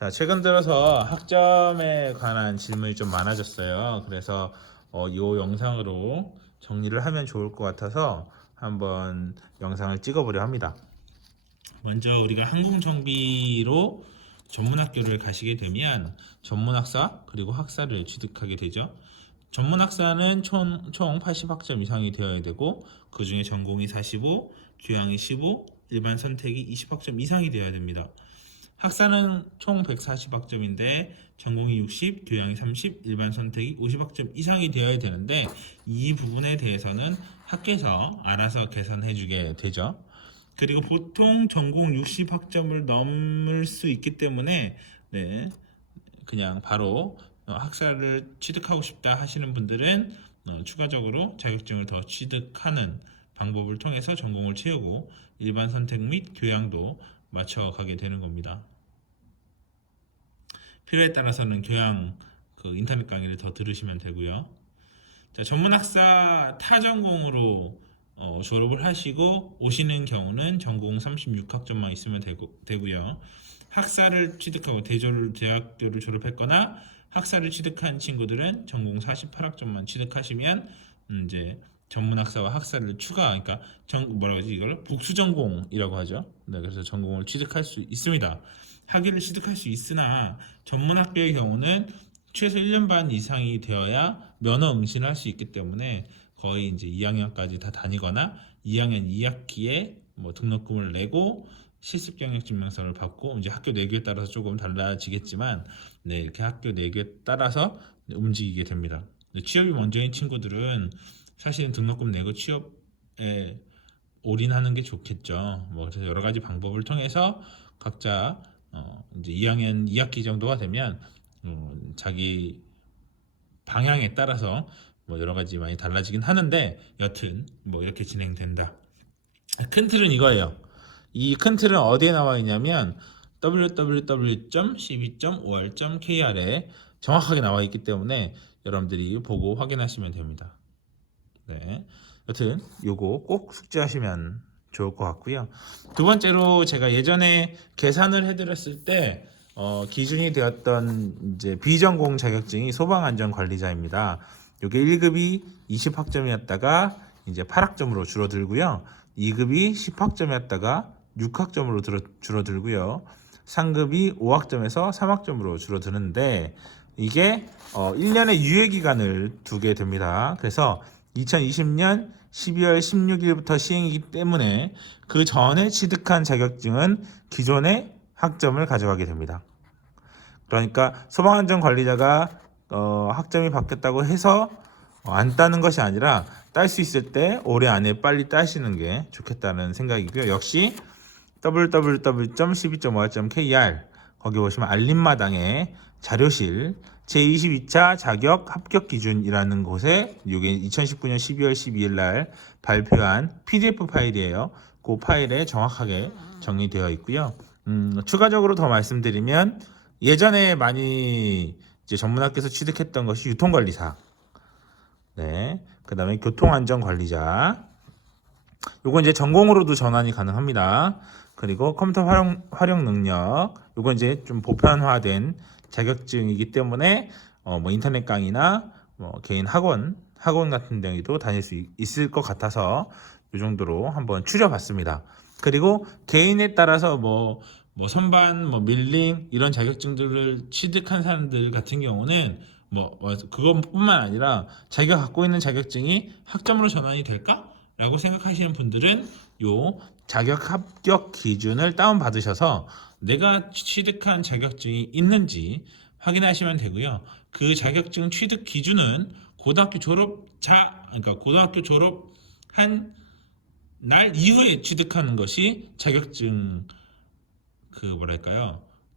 자, 최근 들어서 학점에 관한 질문이 좀 많아졌어요. 그래서 이 영상으로 정리를 하면 좋을 것 같아서 한번 영상을 찍어보려 합니다. 먼저 우리가 항공정비로 전문학교를 가시게 되면 전문학사 그리고 학사를 취득하게 되죠. 전문학사는 총 80학점 이상이 되어야 되고 그 중에 전공이 45, 교양이 15, 일반 선택이 20학점 이상이 되어야 됩니다. 학사는 총 140학점인데 전공이 60, 교양이 30, 일반 선택이 50학점 이상이 되어야 되는데 이 부분에 대해서는 학교에서 알아서 계산해 주게 되죠. 그리고 보통 전공 60학점을 넘을 수 있기 때문에 그냥 바로 학사를 취득하고 싶다 하시는 분들은 추가적으로 자격증을 더 취득하는 방법을 통해서 전공을 채우고 일반 선택 및 교양도 맞춰가게 되는 겁니다. 필요에 따라서는 교양 인터넷 강의를 더 들으시면 되고요. 자, 전문학사 타전공으로 졸업을 하시고 오시는 경우는 전공 36학점만 있으면 되고요. 학사를 취득하고 대학교를 졸업했거나 학사를 취득한 친구들은 전공 48학점만 취득하시면 이제 전문학사와 학사를 그러니까 이걸 복수 전공이라고 하죠. 네, 그래서 전공을 취득할 수 있습니다. 학위를 취득할 수 있으나 전문학교의 경우는 최소 1년 반 이상이 되어야 면허 응시를 할 수 있기 때문에 거의 이제 2학년까지 다 다니거나 2학년 2학기에 등록금을 내고 실습 경력 증명서를 받고 이제 학교 내규에 따라서 조금 달라지겠지만 이렇게 학교 내규에 따라서 움직이게 됩니다. 취업이 먼저인 친구들은 사실은 등록금 내고 취업에 올인하는 게 좋겠죠. 그래서 여러 가지 방법을 통해서 각자 이제 2학년 2학기 정도가 되면 자기 방향에 따라서 여러 가지 많이 달라지긴 하는데 여튼 이렇게 진행된다. 큰 틀은 이거예요. 이 큰 틀은 어디에 나와 있냐면 www.cb.or.kr에 정확하게 나와 있기 때문에 여러분들이 보고 확인하시면 됩니다. 네. 여튼 요거 꼭 숙지하시면 좋을 것 같고요. 두 번째로 제가 예전에 계산을 해드렸을 때 기준이 되었던 이제 비전공 자격증이 소방안전관리자입니다. 요게 1급이 20학점이었다가 이제 8학점으로 줄어들고요. 2급이 10학점이었다가 6학점으로 줄어들고요. 3급이 5학점에서 3학점으로 줄어드는데 이게 1년의 유예기간을 두게 됩니다. 그래서 2020년 12월 16일부터 시행이기 때문에 그 전에 취득한 자격증은 기존의 학점을 가져가게 됩니다. 그러니까 소방안전관리자가 학점이 바뀌었다고 해서 안 따는 것이 아니라 딸 수 있을 때 올해 안에 빨리 따시는 게 좋겠다는 생각이고요. 역시 www.12.5.kr 거기 보시면 알림마당에 자료실 제22차 자격 합격 기준이라는 곳에 이게 2019년 12월 12일 날 발표한 PDF 파일이에요. 그 파일에 정확하게 정리되어 있고요. 추가적으로 더 말씀드리면 예전에 많이 이제 전문학교에서 취득했던 것이 유통관리사, 그다음에 교통안전관리자, 요거 이제 전공으로도 전환이 가능합니다. 그리고 컴퓨터 활용 능력, 요거 이제 좀 보편화된 자격증이기 때문에 인터넷 강의나 개인 학원 같은 데도 다닐 수 있을 것 같아서 이 정도로 한번 추려봤습니다. 그리고 개인에 따라서 선반, 밀링 이런 자격증들을 취득한 사람들 같은 경우는 그것뿐만 아니라 자기가 갖고 있는 자격증이 학점으로 전환이 될까? 라고 생각하시는 분들은 요 자격 합격 기준을 다운 받으셔서 내가 취득한 자격증이 있는지 확인하시면 되고요. 그 자격증 취득 기준은 그러니까 고등학교 졸업한 날 이후에 취득하는 것이 자격증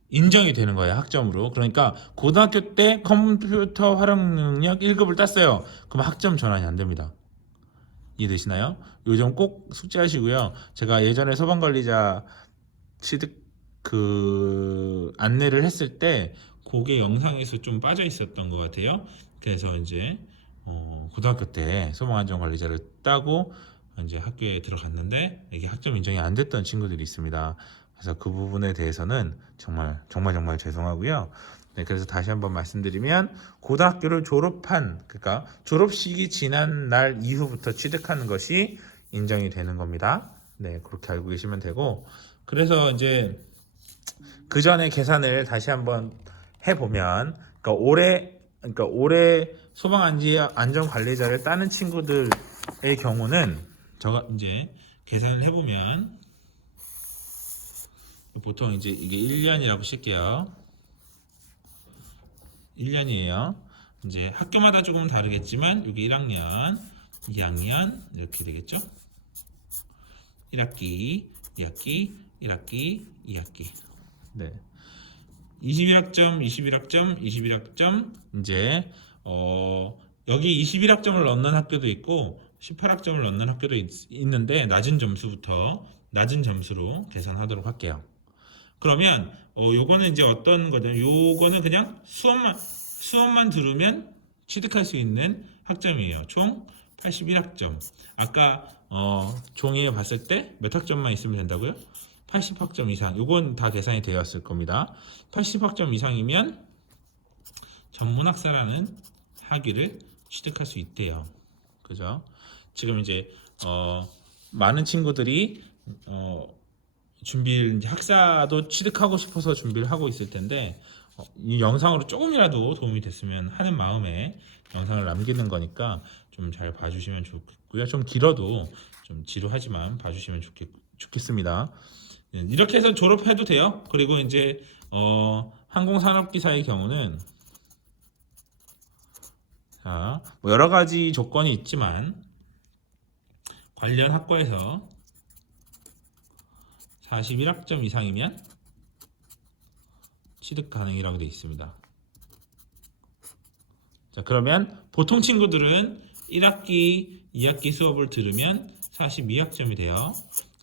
인정이 되는 거예요, 학점으로. 그러니까 고등학교 때 컴퓨터 활용 능력 1급을 땄어요. 그럼 학점 전환이 안 됩니다. 이해되시나요? 요점 꼭 숙지하시고요. 제가 예전에 소방관리자 취득 안내를 했을 때 그게 영상에서 좀 빠져 있었던 것 같아요. 그래서 이제 고등학교 때 소방안전관리자를 따고 이제 학교에 들어갔는데 이게 학점 인정이 안 됐던 친구들이 있습니다. 그래서 그 부분에 대해서는 정말 죄송하고요. 네, 그래서 다시 한번 말씀드리면 고등학교를 졸업한, 그러니까 졸업식이 지난 날 이후부터 취득하는 것이 인정이 되는 겁니다. 네, 그렇게 알고 계시면 되고, 그래서 이제 그 전에 계산을 다시 한번 해보면, 올해 소방안전 관리자를 따는 친구들의 경우는 제가 이제 계산을 해보면 보통 이제 이게 1년이라고 칠게요. 1년이에요. 이제 학교마다 조금 다르겠지만 이게 1학년, 2학년 이렇게 되겠죠. 1학기, 2학기, 1학기, 2학기. 네. 21학점, 21학점, 21학점. 이제 여기 21학점을 넣는 학교도 있고 18학점을 넣는 학교도 있는데 낮은 점수로 계산하도록 할게요. 그러면 요거는 이제 어떤 거든, 요거는 그냥 수업만 들으면 취득할 수 있는 학점이에요. 총 81학점. 아까 종이에 봤을 때 몇 학점만 있으면 된다고요? 80학점 이상. 요건 다 계산이 되었을 겁니다. 80학점 이상이면 전문학사라는 학위를 취득할 수 있대요. 그죠? 지금 이제 많은 친구들이 준비를, 이제 학사도 취득하고 싶어서 준비를 하고 있을 텐데, 이 영상으로 조금이라도 도움이 됐으면 하는 마음에 영상을 남기는 거니까 좀 잘 봐주시면 좋겠고요. 좀 길어도 좀 지루하지만 봐주시면 좋겠습니다. 이렇게 해서 졸업해도 돼요. 그리고 이제 항공산업기사의 경우는 뭐 여러 가지 조건이 있지만 관련 학과에서 41학점 이상이면 취득 가능이라고 되어 있습니다. 자, 그러면 보통 친구들은 1학기, 2학기 수업을 들으면 42학점이 돼요.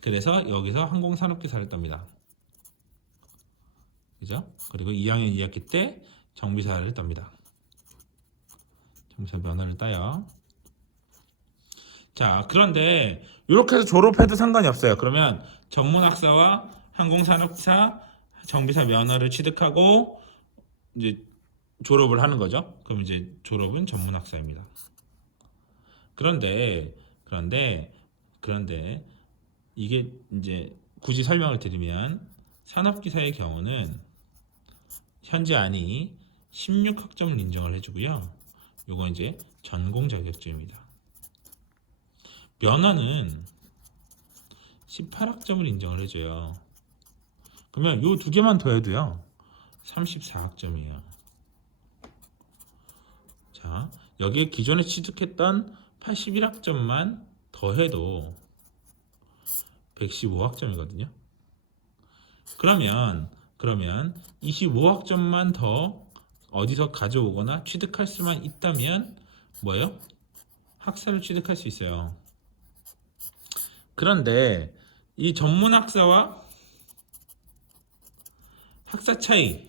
그래서 여기서 항공산업기사를 땁니다. 그죠? 그리고 2학년 2학기 때 정비사를 땁니다. 정비사 면허를 따요. 자, 그런데 이렇게 해서 졸업해도 상관이 없어요. 그러면 전문학사와 항공산업사, 정비사 면허를 취득하고 이제 졸업을 하는 거죠. 그럼 이제 졸업은 전문학사입니다. 그런데 이게 이제 굳이 설명을 드리면 산업기사의 경우는 현재 안이 16학점을 인정을 해주고요. 요건 이제 전공 자격증입니다. 면허는 18학점을 인정을 해줘요. 그러면 요 두 개만 더해도요 34학점이에요. 자, 여기에 기존에 취득했던 81학점만 더해도 115학점이거든요. 그러면 25학점만 더 어디서 가져오거나 취득할 수만 있다면 뭐예요? 학사를 취득할 수 있어요. 그런데 이 전문학사와 학사 차이.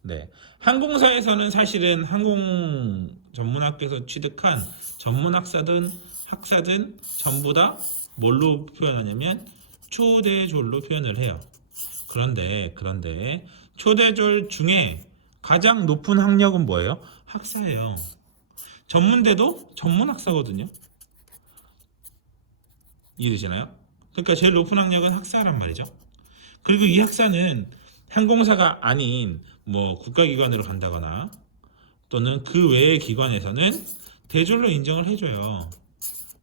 네. 항공사에서는 사실은 항공 전문학교에서 취득한 전문학사든 학사든 전부 다 뭘로 표현하냐면 초대졸로 표현을 해요. 그런데 초대졸 중에 가장 높은 학력은 뭐예요? 학사예요. 전문대도 전문학사거든요. 이해되시나요? 그러니까 제일 높은 학력은 학사란 말이죠. 그리고 이 학사는 항공사가 아닌 뭐 국가기관으로 간다거나 또는 그 외의 기관에서는 대졸로 인정을 해줘요.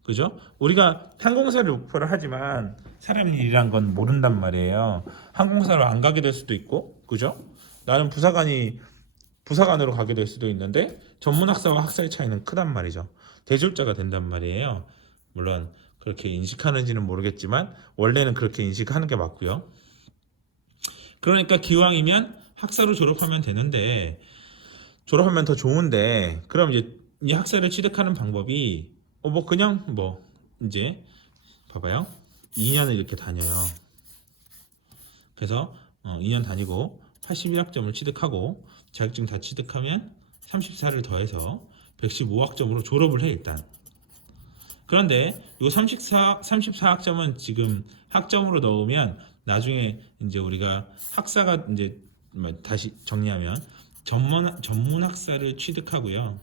그죠? 우리가 항공사를 목표로 하지만 사람 일이란 건 모른단 말이에요. 항공사로 안 가게 될 수도 있고, 그죠? 나는 부사관으로 가게 될 수도 있는데 전문학사와 학사의 차이는 크단 말이죠. 대졸자가 된단 말이에요. 물론 그렇게 인식하는지는 모르겠지만 원래는 그렇게 인식하는 게 맞고요. 그러니까 기왕이면 학사로 졸업하면 되는데, 졸업하면 더 좋은데, 그럼 이제 이 학사를 취득하는 방법이 이제 봐봐요. 2년을 이렇게 다녀요. 그래서 2년 다니고 81학점을 취득하고 자격증 다 취득하면 34를 더해서 115학점으로 졸업을 해 일단. 그런데 이 34학점은 지금 학점으로 넣으면 나중에 이제 우리가 학사가 이제 다시 정리하면 전문 학사를 취득하고요.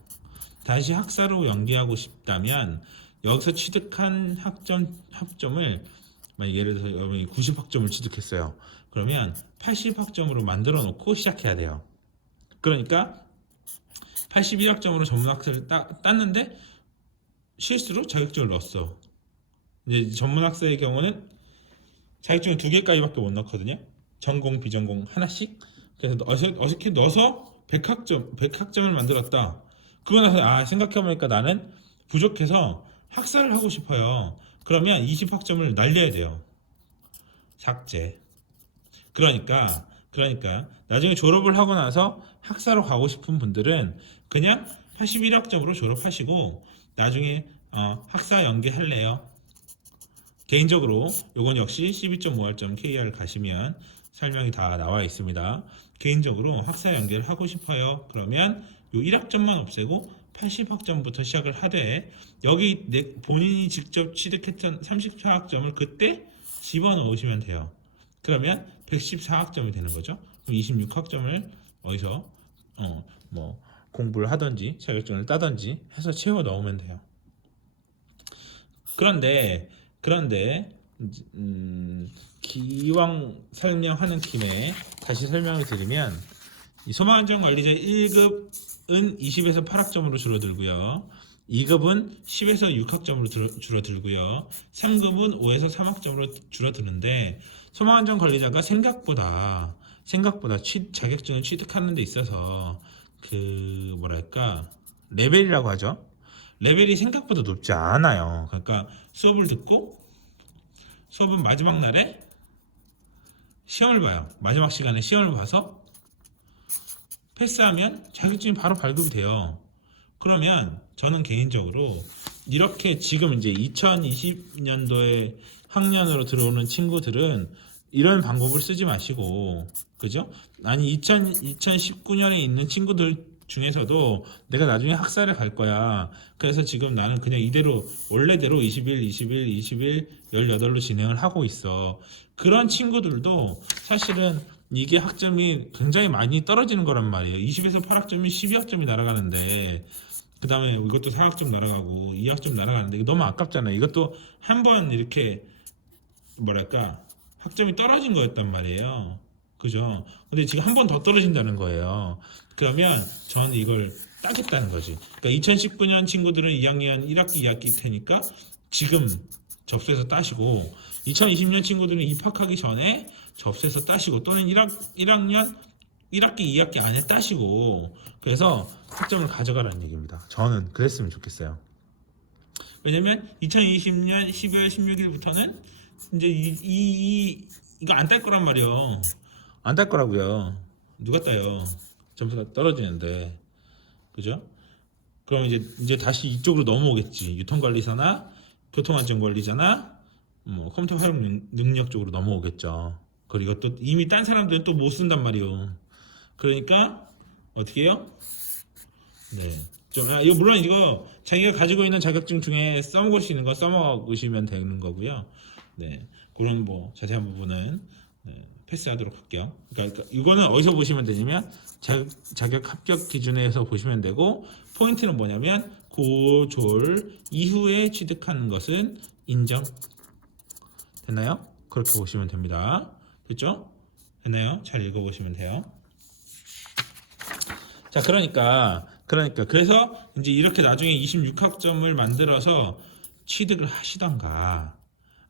다시 학사로 연계하고 싶다면 여기서 취득한 학점을 예를 들어서 여러분이 90학점을 취득했어요. 그러면 80학점으로 만들어 놓고 시작해야 돼요. 그러니까 81학점으로 전문학사를 땄는데 실수로 자격증을 넣었어. 이제 전문학사의 경우는 자격증을 2개까지밖에 못 넣거든요. 전공, 비전공 하나씩. 그래서 어떻게 넣어서 100학점을 만들었다. 그거 나서 생각해보니까 나는 부족해서 학사를 하고 싶어요. 그러면 20학점을 날려야 돼요. 삭제. 그러니까 나중에 졸업을 하고 나서 학사로 가고 싶은 분들은 그냥 81학점으로 졸업하시고 나중에 학사 연계할래요. 개인적으로 요건 역시 12.5R.KR 가시면 설명이 다 나와 있습니다. 개인적으로 학사 연계를 하고 싶어요. 그러면 요 1학점만 없애고 80학점부터 시작을 하되 여기 본인이 직접 취득했던 34학점을 그때 집어넣으시면 돼요. 그러면 114학점이 되는 거죠. 그럼 26학점을 어디서 뭐 공부를 하든지 자격증을 따든지 해서 채워 넣으면 돼요. 그런데 기왕 설명하는 김에 다시 설명을 드리면 이 소방안전관리자 1급은 20에서 8학점으로 줄어들고요. 2급은 10에서 6학점으로 줄어들고요. 3급은 5에서 3학점으로 줄어드는데 소방안전관리자가 생각보다 자격증을 취득하는 데 있어서 그 레벨이라고 하죠. 레벨이 생각보다 높지 않아요. 그러니까 수업을 듣고 수업은 마지막 날에 시험을 봐요. 마지막 시간에 시험을 봐서 패스하면 자격증이 바로 발급이 돼요. 그러면 저는 개인적으로 이렇게 지금 이제 2020년도에 학년으로 들어오는 친구들은 이런 방법을 쓰지 마시고, 그죠? 아니 2019년에 있는 친구들 중에서도 내가 나중에 학사를 갈 거야. 그래서 지금 나는 그냥 이대로 원래대로 21, 18로 진행을 하고 있어. 그런 친구들도 사실은 이게 학점이 굉장히 많이 떨어지는 거란 말이에요. 20에서 8학점이 12학점이 날아가는데 그 다음에 이것도 4학점 날아가고 2학점 날아가는데 이거 너무 아깝잖아요. 이것도 한번 이렇게 학점이 떨어진 거였단 말이에요. 그죠? 근데 지금 한 번 더 떨어진다는 거예요. 그러면 저는 이걸 따겠다는 거지. 그러니까 2019년 친구들은 2학년 1학기 2학기 테니까 지금 접수해서 따시고 2020년 친구들은 입학하기 전에 접수해서 따시고 또는 1학년 1학기 2학기 안에 따시고 그래서 학점을 가져가라는 얘기입니다. 저는 그랬으면 좋겠어요. 왜냐면 2020년 12월 16일부터는 이제 이거 안 딸 거란 말이에요. 안 딸 거라고요. 누가 따요? 점수가 떨어지는데, 그죠? 그럼 이제 다시 이쪽으로 넘어오겠지. 유통관리사나 교통안전관리자나 컴퓨터 활용 능력 쪽으로 넘어오겠죠. 그리고 또 이미 딴 사람들은 또 못 쓴단 말이에요. 그러니까 어떻게 해요? 네. 이거 물론 이거 자기가 가지고 있는 자격증 중에 써먹을 수 있는 거 써먹으시면 되는 거고요. 네. 그런 자세한 부분은 패스하도록 할게요. 그러니까 이거는 어디서 보시면 되냐면 자격 합격 기준에서 보시면 되고 포인트는 뭐냐면 고졸 이후에 취득하는 것은 인정. 됐나요? 그렇게 보시면 됩니다. 됐죠? 됐나요? 잘 읽어보시면 돼요. 자, 그러니까 그래서 이제 이렇게 나중에 26학점을 만들어서 취득을 하시던가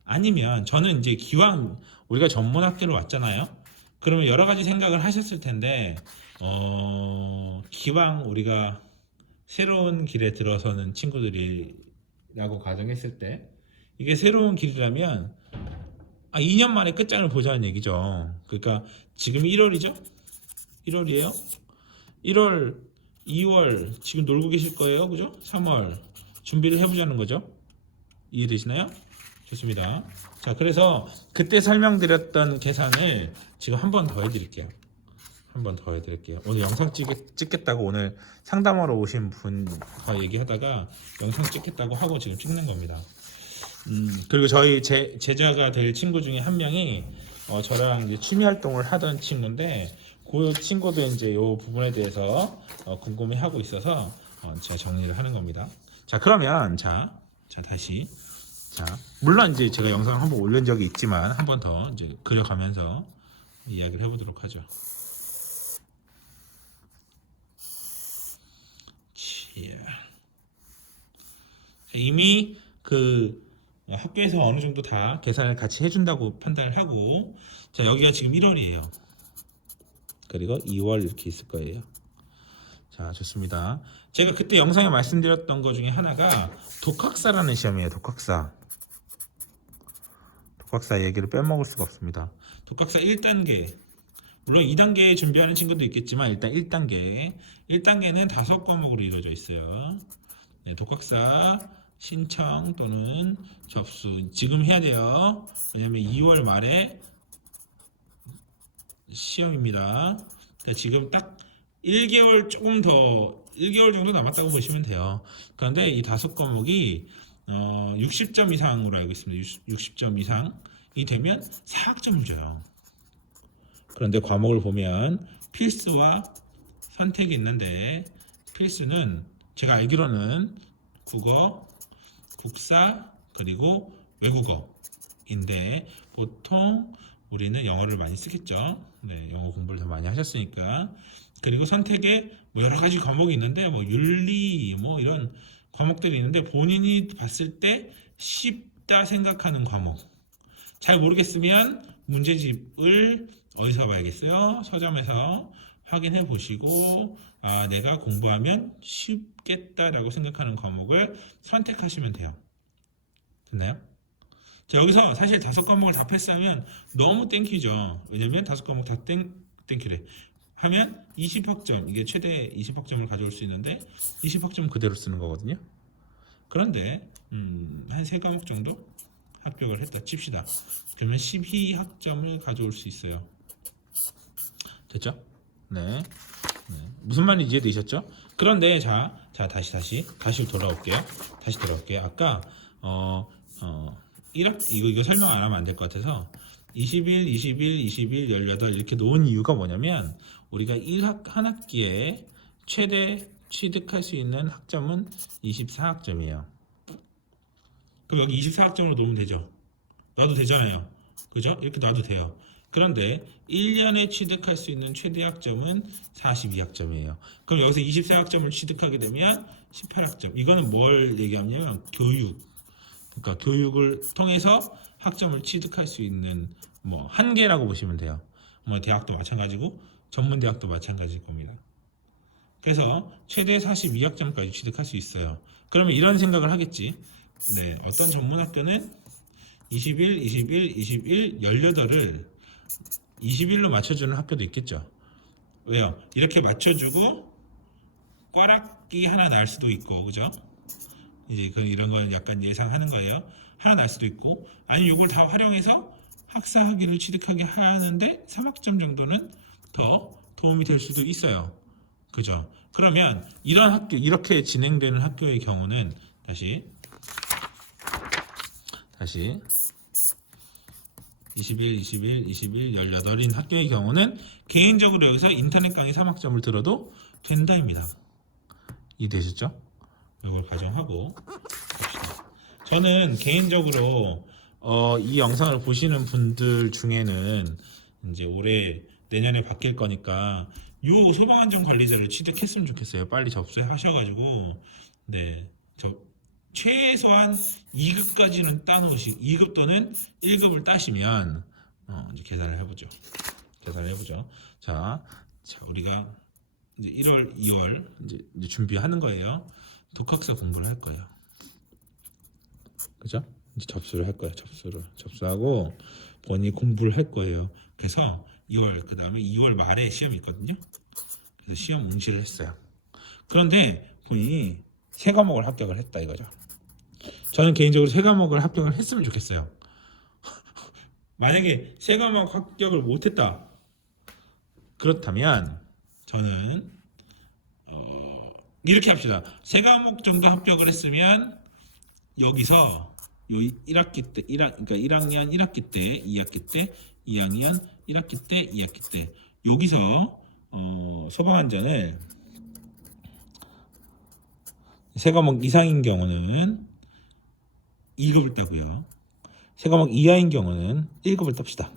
아니면 저는 이제 기왕 우리가 전문학교로 왔잖아요. 그러면 여러 가지 생각을 하셨을 텐데 기왕 우리가 새로운 길에 들어서는 친구들이라고 가정했을 때 이게 새로운 길이라면 2년 만에 끝장을 보자는 얘기죠. 그러니까 지금 1월이죠? 1월이에요? 1월, 2월 지금 놀고 계실 거예요. 그죠? 3월 준비를 해보자는 거죠. 이해되시나요? 좋습니다. 자, 그래서 그때 설명드렸던 계산을 지금 한 번 더 해드릴게요. 한 번 더 해드릴게요. 오늘 영상 찍겠다고 오늘 상담하러 오신 분과 얘기하다가 영상 찍겠다고 하고 지금 찍는 겁니다. 그리고 저희 제자가 될 친구 중에 한 명이 저랑 이제 취미 활동을 하던 친구인데 그 친구도 이제 이 부분에 대해서 궁금해하고 있어서 제가 정리를 하는 겁니다. 자, 그러면 자 다시 자 물론 이제 제가 영상을 한번 올린 적이 있지만 한 번 더 이제 그려가면서 이야기를 해보도록 하죠. 이미 그 학교에서 어느 정도 다 계산을 같이 해준다고 판단을 하고, 자 여기가 지금 1월이에요. 그리고 2월 이렇게 있을 거예요. 자, 좋습니다. 제가 그때 영상에 말씀드렸던 것 중에 하나가 독학사라는 시험이에요. 독학사 얘기를 빼먹을 수가 없습니다. 독학사 1단계, 물론 2단계 준비하는 친구도 있겠지만 일단 1단계는 5과목으로 이루어져 있어요. 네, 독학사 신청 또는 접수 지금 해야 돼요. 왜냐면 2월 말에 시험입니다. 그러니까 지금 딱 1개월 조금 더 1개월 정도 남았다고 보시면 돼요. 그런데 이 5과목이 60점 이상으로 알고 있습니다. 60점 이상이 되면 4학점을 줘요. 그런데 과목을 보면 필수와 선택이 있는데, 필수는 제가 알기로는 국어, 국사, 그리고 외국어인데 보통 우리는 영어를 많이 쓰겠죠. 네, 영어 공부를 더 많이 하셨으니까. 그리고 선택에 뭐 여러 가지 과목이 있는데 뭐 윤리 뭐 이런 과목들이 있는데 본인이 봤을 때 쉽다 생각하는 과목, 잘 모르겠으면 문제집을 어디서 봐야겠어요? 서점에서 확인해 보시고 내가 공부하면 쉽겠다라고 생각하는 과목을 선택하시면 돼요. 됐나요? 자, 여기서 사실 5과목을 다 패스하면 너무 땡큐죠. 왜냐면 5과목 다 땡큐래 하면 20학점, 이게 최대 20학점을 가져올 수 있는데 20학점 그대로 쓰는 거거든요. 그런데 한 3과목 정도 합격을 했다 칩시다. 그러면 12학점을 가져올 수 있어요. 됐죠? 네. 무슨 말인지 이해되셨죠? 그런데 다시 돌아올게요. 아까 1학 이거 설명 안 하면 안 될 것 같아서 21, 18 이렇게 놓은 이유가 뭐냐면, 우리가 한 학기에 최대 취득할 수 있는 학점은 24학점이에요. 그럼 여기 24학점으로 놓으면 되죠. 놔도 되잖아요. 그죠? 이렇게 놔도 돼요. 그런데 1년에 취득할 수 있는 최대 학점은 42학점이에요. 그럼 여기서 24학점을 취득하게 되면 18학점. 이거는 뭘 얘기하냐면 그러니까 교육을 통해서 학점을 취득할 수 있는 뭐 한계라고 보시면 돼요. 뭐 대학도 마찬가지고 전문대학도 마찬가지일 겁니다. 그래서 최대 42학점까지 취득할 수 있어요. 그러면 이런 생각을 하겠지. 네, 어떤 전문학교는 21, 18을 21로 맞춰주는 학교도 있겠죠. 왜요? 이렇게 맞춰주고 꽈락기 하나 날 수도 있고, 그죠? 이제 이런 건 약간 예상하는 거예요. 하나 날 수도 있고, 아니 이걸 다 활용해서 학사 학위를 취득하게 하는데 3학점 정도는 더 도움이 될 수도 있어요. 그죠? 그러면 이런 학교, 이렇게 진행되는 학교의 경우는 다시 21, 18인 학교의 경우는 개인적으로 여기서 인터넷 강의 3학점을 들어도 된다입니다. 이해되셨죠? 이걸 가정하고 봅시다. 저는 개인적으로 이 영상을 보시는 분들 중에는 이제 올해 내년에 바뀔 거니까 요 소방안전관리자를 취득했으면 좋겠어요. 빨리 접수하셔가지고 최소한 2급까지는 따놓으시, 2급 또는 1급을 따시면 이제 계산을 해보죠. 자, 우리가 이제 1월, 2월 이제 준비하는 거예요. 독학사 공부를 할 거예요. 그죠? 이제 접수를 할 거예요. 접수하고 본인이 공부를 할 거예요. 그래서 2월, 그 다음에 2월 말에 시험이 있거든요. 그래서 시험 응시를 했어요. 그런데 본인이 3과목을 합격을 했다 이거죠. 저는 개인적으로 3과목을 합격을 했으면 좋겠어요. 만약에 3과목 합격을 못했다, 그렇다면 저는 이렇게 합시다. 3과목 정도 합격을 했으면 여기서 요 1학기 때, 그러니까 1학년 1학기 때, 2학기 때 2학년 1학기 때 2학기 때 여기서 소방안전을 세 과목 이상인 경우는 2급을 따고요. 세 과목 이하인 경우는 1급을 땁시다.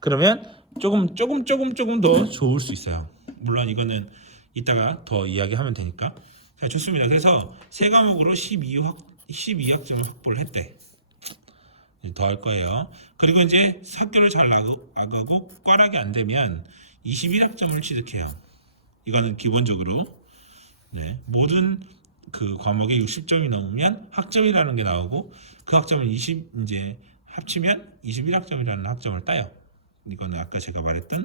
그러면 조금 더 좋을 수 있어요. 물론 이거는 이따가 더 이야기하면 되니까. 자, 좋습니다. 그래서 세 과목으로 12학점을 확보를 했대. 더 할 거예요. 그리고 이제 학교를 잘 나가고 꽈락이 안 되면 21학점을 취득해요. 이거는 기본적으로 모든 그 과목에 60점이 넘으면 학점이라는 게 나오고 그 학점을 이제 합치면 21학점이라는 학점을 따요. 이거는 아까 제가 말했던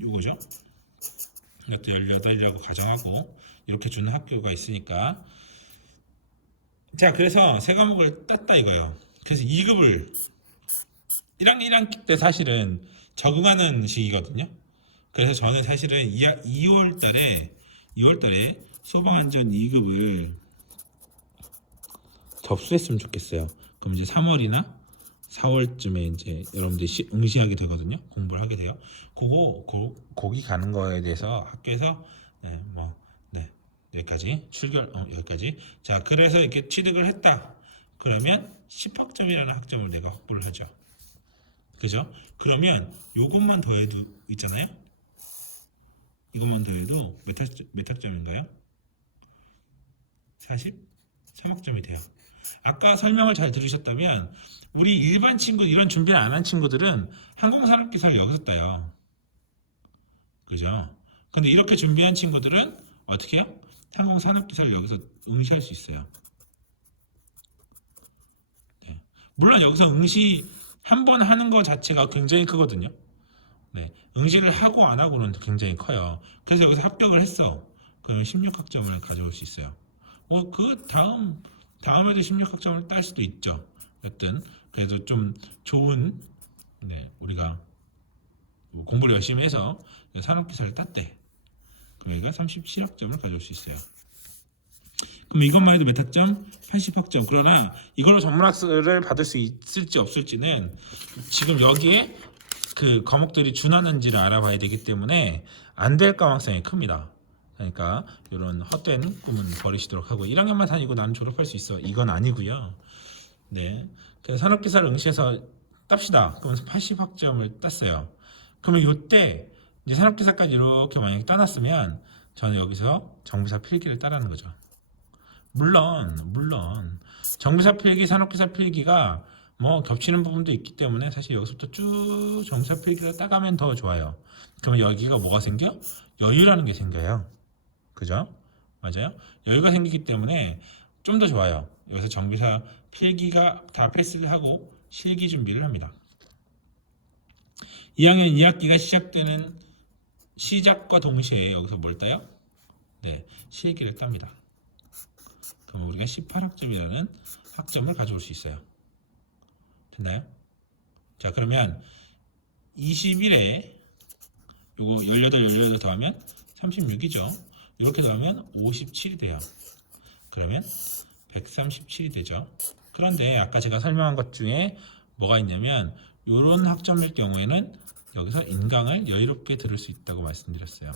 요거죠. 이것도 18이라고 가정하고 이렇게 주는 학교가 있으니까. 자, 그래서 세 과목을 땄다 이거예요. 그래서 2급을 1학년 1학기 때 사실은 적응하는 시기거든요. 그래서 저는 사실은 2월 달에 소방안전 2급을 접수했으면 좋겠어요. 그럼 이제 3월이나 4월쯤에 이제 여러분들이 응시하게 되거든요. 공부를 하게 돼요. 거기 가는 거에 대해서 학교에서 여기까지 여기까지. 자, 그래서 이렇게 취득을 했다. 그러면 10학점이라는 학점을 내가 확보를 하죠. 그죠? 그러면 요것만 더해도 있잖아요. 이것만 더해도 몇 학점인가요? 43학점이 돼요. 아까 설명을 잘 들으셨다면 우리 일반 친구 이런 준비를 안 한 친구들은 항공산업기사를 여기서 따요. 그죠? 근데 이렇게 준비한 친구들은 어떻게 해요? 항공산업기사를 여기서 응시할 수 있어요. 네. 물론 여기서 응시 한 번 하는 거 자체가 굉장히 크거든요. 네. 응시를 하고 안 하고는 굉장히 커요. 그래서 여기서 합격을 했어. 그러면 16학점을 가져올 수 있어요. 그 다음에도 16학점을 딸 수도 있죠. 여튼 그래도 좀 좋은 우리가 공부를 열심히 해서 산업기사를 땄대. 그럼 얘가 37학점을 가져올 수 있어요. 그럼 이것만 해도 몇 학점? 80학점. 그러나 이걸로 전문학사를 받을 수 있을지 없을지는 지금 여기에 그 과목들이 준하는지를 알아봐야 되기 때문에 안 될 가능성이 큽니다. 그러니까 이런 헛된 꿈은 버리시도록 하고 1학년만 다니고 나는 졸업할 수 있어. 이건 아니고요. 네. 그래서 산업기사를 응시해서 땁시다. 그러면서 80학점을 땄어요. 그러면 이때 이제 산업기사까지 이렇게 만약에 따놨으면 저는 여기서 정비사 필기를 따라는 거죠. 물론 정비사 필기, 산업기사 필기가 뭐 겹치는 부분도 있기 때문에 사실 여기서부터 쭉 정비사 필기를 따가면 더 좋아요. 그러면 여기가 뭐가 생겨? 여유라는 게 생겨요. 그죠? 맞아요? 여유가 생기기 때문에 좀 더 좋아요. 여기서 정비사 필기가 다 패스를 하고 실기 준비를 합니다. 2학년 2학기가 시작되는 시작과 동시에 여기서 뭘 따요? 실기를 땁니다. 그럼 우리가 18학점이라는 학점을 가져올 수 있어요. 됐나요? 자, 그러면 21에 요거 18 더하면 36이죠. 이렇게 더하면 57이 돼요. 그러면 137이 되죠. 그런데 아까 제가 설명한 것 중에 뭐가 있냐면 이런 학점일 경우에는 여기서 인강을 여유롭게 들을 수 있다고 말씀드렸어요.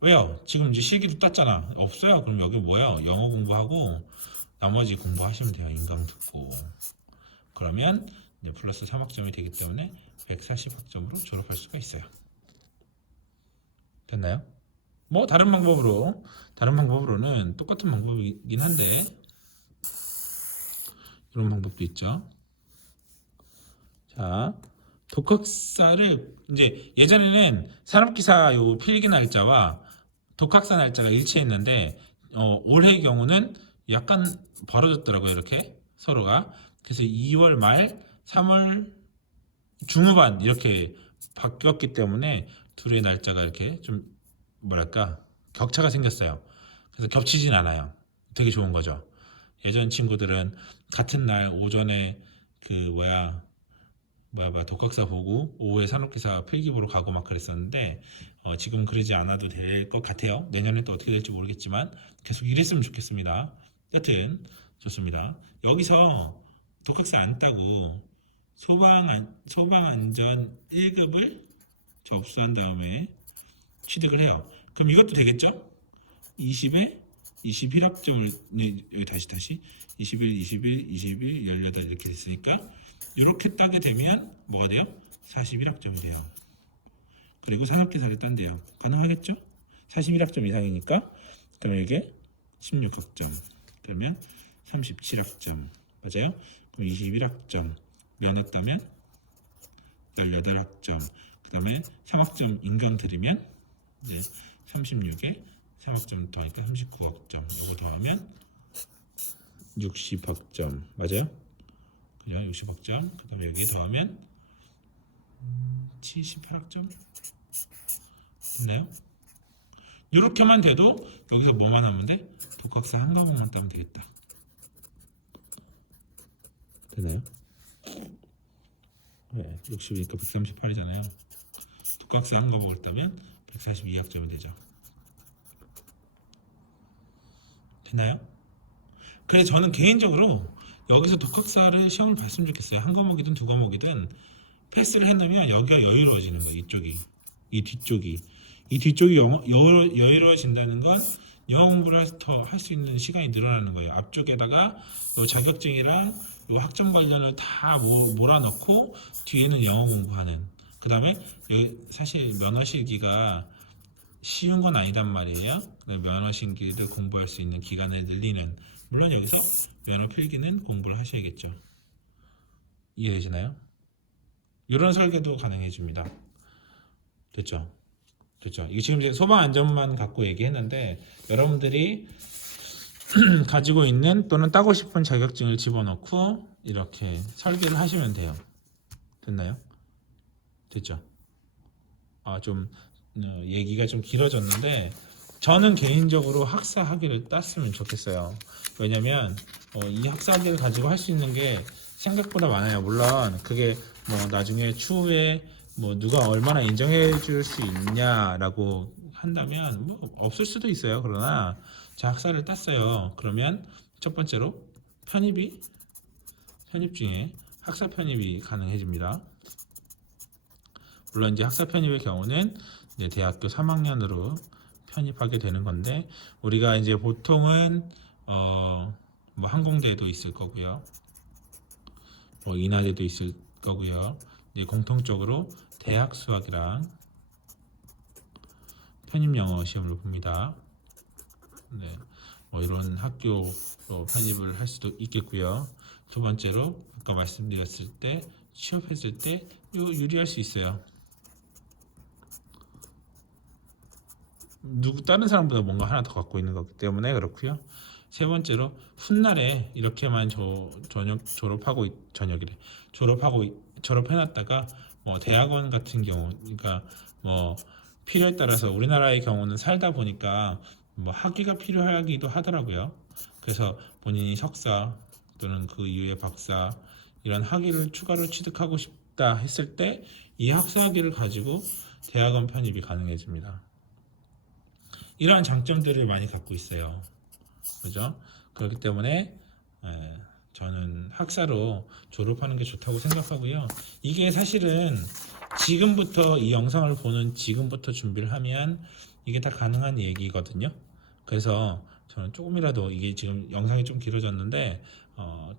왜요? 지금 이제 실기도 땄잖아. 없어요. 그럼 여기 뭐예요? 영어 공부하고 나머지 공부하시면 돼요. 인강 듣고. 그러면 이제 플러스 3학점이 되기 때문에 140학점으로 졸업할 수가 있어요. 됐나요? 뭐 다른 방법으로는 똑같은 방법이긴 한데 이런 방법도 있죠. 자, 독학사를 이제 예전에는 산업기사 요 필기 날짜와 독학사 날짜가 일치했는데 올해 경우는 약간 벌어졌더라고요. 이렇게 서로가. 그래서 2월 말, 3월 중후반 이렇게 바뀌었기 때문에 둘의 날짜가 이렇게 좀 뭐랄까 격차가 생겼어요. 그래서 겹치진 않아요. 되게 좋은 거죠. 예전 친구들은 같은 날 오전에 독학사 보고 오후에 산업기사 필기 보러 가고 막 그랬었는데 지금 그러지 않아도 될 것 같아요. 내년에 또 어떻게 될지 모르겠지만 계속 이랬으면 좋겠습니다. 여튼 좋습니다. 여기서 독학사 안 따고 소방안전 1급을 접수한 다음에 취득을 해요. 그럼 이것도 되겠죠? 20에 21학점을 여기 다시 21, 21, 21, 18 이렇게 됐으니까 이렇게 따게 되면 뭐가 돼요? 41학점이 돼요. 그리고 산업기사를 딴대요. 가능하겠죠? 41학점 이상이니까. 그러면 이게 16학점. 그러면 37학점. 맞아요? 그럼 21학점 면허 따면 18학점. 그 다음에 3학점 인강 들이면 이제 36에 3학점 더하니까 39학점. 이거 더하면 60학점. 맞아요? 그죠? 60학점. 그 다음에 여기 더하면 78학점. 됐나요? 이렇게만 돼도 여기서 뭐만 하면 돼? 독학사 한 과목만 따면 되겠다. 되나요? 네, 60이니까 138이잖아요. 독학사 한 과목을 따면 142학점이 되죠. 되나요? 그래서 저는 개인적으로 여기서 독학사를 시험을 봤으면 좋겠어요. 한 과목이든 두 과목이든 패스를 해놓으면 여기가 여유로워지는 거예요. 이 뒤쪽이 여유로워진다는 건 영어 공부를 더 할 수 있는 시간이 늘어나는 거예요. 앞쪽에다가 요 자격증이랑 요 학점 관련을 다 몰아넣고 뒤에는 영어 공부하는. 그 다음에 사실 면허 실기가 쉬운 건 아니단 말이에요. 면허 실기를 공부할 수 있는 기간을 늘리는. 물론 여기서 면허 필기는 공부를 하셔야겠죠. 이해되시나요? 이런 설계도 가능해집니다. 됐죠? 됐죠? 이게 지금 이제 소방 안전만 갖고 얘기했는데 여러분들이 가지고 있는 또는 따고 싶은 자격증을 집어넣고 이렇게 설계를 하시면 돼요. 됐나요? 됐죠? 좀 얘기가 좀 길어졌는데 저는 개인적으로 학사 학위를 땄으면 좋겠어요. 왜냐면 이 학사 학위를 가지고 할 수 있는 게 생각보다 많아요. 물론 그게 뭐 나중에 추후에 뭐 누가 얼마나 인정해 줄 수 있냐라고 한다면 뭐 없을 수도 있어요. 그러나 자 학사를 땄어요. 그러면 첫 번째로 편입 중에 학사 편입이 가능해집니다. 물론 이제 학사 편입의 경우는 이제 대학교 3학년으로 편입하게 되는 건데 우리가 이제 보통은 뭐 항공대도 있을 거고요. 뭐 인하대도 있을 거고요. 이제 공통적으로 대학 수학이랑 편입 영어 시험을 봅니다. 네, 뭐 이런 학교로 편입을 할 수도 있겠고요. 두 번째로 아까 말씀드렸을 때 취업했을 때 유리할 수 있어요. 다른 사람보다 뭔가 하나 더 갖고 있는 거기 때문에 그렇고요. 세 번째로 훗날에 이렇게만 졸업해놨다가 뭐 대학원 같은 경우, 그러니까 뭐 필요에 따라서 우리나라의 경우는 살다 보니까 뭐 학위가 필요하기도 하더라고요. 그래서 본인이 석사 또는 그 이후에 박사 이런 학위를 추가로 취득하고 싶다 했을 때 이 학사 학위를 가지고 대학원 편입이 가능해집니다. 이러한 장점들을 많이 갖고 있어요. 그죠? 그렇기 때문에 저는 학사로 졸업하는 게 좋다고 생각하고요. 이게 사실은 지금부터 이 영상을 보는 지금부터 준비를 하면 이게 다 가능한 얘기거든요. 그래서 저는 조금이라도 이게 지금 영상이 좀 길어졌는데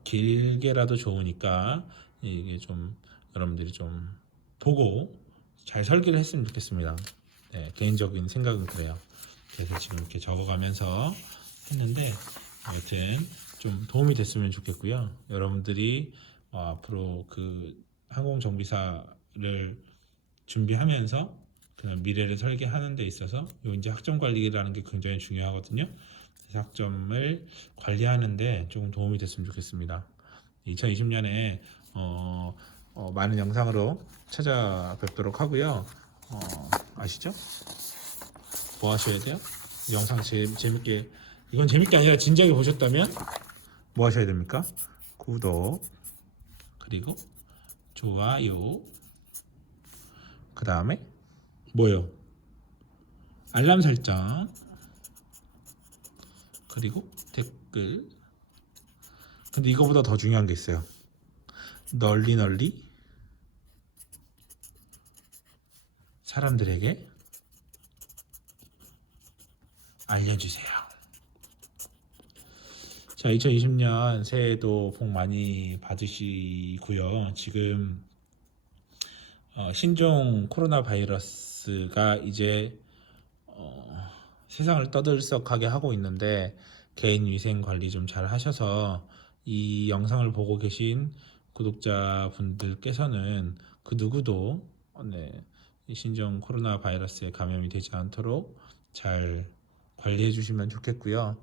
길게라도 좋으니까 이게 좀 여러분들이 좀 보고 잘 설계를 했으면 좋겠습니다. 네, 개인적인 생각은 그래요. 그래서 지금 이렇게 적어가면서 했는데 여튼 좀 도움이 됐으면 좋겠고요. 여러분들이 앞으로 그 항공정비사를 준비하면서 그런 미래를 설계하는 데 있어서 이제 학점 관리라는 게 굉장히 중요하거든요. 그래서 학점을 관리하는데 조금 도움이 됐으면 좋겠습니다. 2020년에 많은 영상으로 찾아뵙도록 하고요. 아시죠? 뭐 하셔야 돼요? 영상 재밌게, 이건 재밌게 아니라 진지하게 보셨다면 뭐 하셔야 됩니까? 구독, 그리고 좋아요, 그 다음에 뭐요? 알람 설정, 그리고 댓글. 근데 이거보다 더 중요한 게 있어요. 널리 널리 사람들에게 알려주세요. 자, 2020년 새해에도 복 많이 받으시고요. 지금 신종 코로나 바이러스가 이제 세상을 떠들썩하게 하고 있는데 개인 위생 관리 좀 잘 하셔서 이 영상을 보고 계신 구독자분들께서는 그 누구도 이 신종 코로나 바이러스에 감염이 되지 않도록 잘 관리해 주시면 좋겠고요.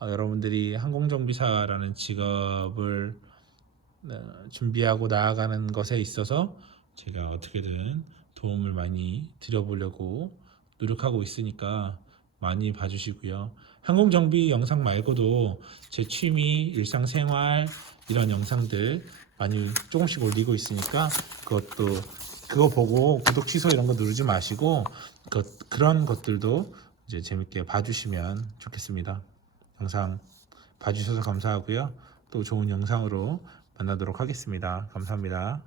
여러분들이 항공정비사라는 직업을 준비하고 나아가는 것에 있어서 제가 어떻게든 도움을 많이 드려보려고 노력하고 있으니까 많이 봐주시고요. 항공정비 영상 말고도 제 취미, 일상생활 이런 영상들 많이 조금씩 올리고 있으니까 그거 보고 구독 취소 이런 거 누르지 마시고 그런 것들도 이제 재밌게 봐주시면 좋겠습니다. 영상 봐주셔서 감사하고요. 또 좋은 영상으로 만나도록 하겠습니다. 감사합니다.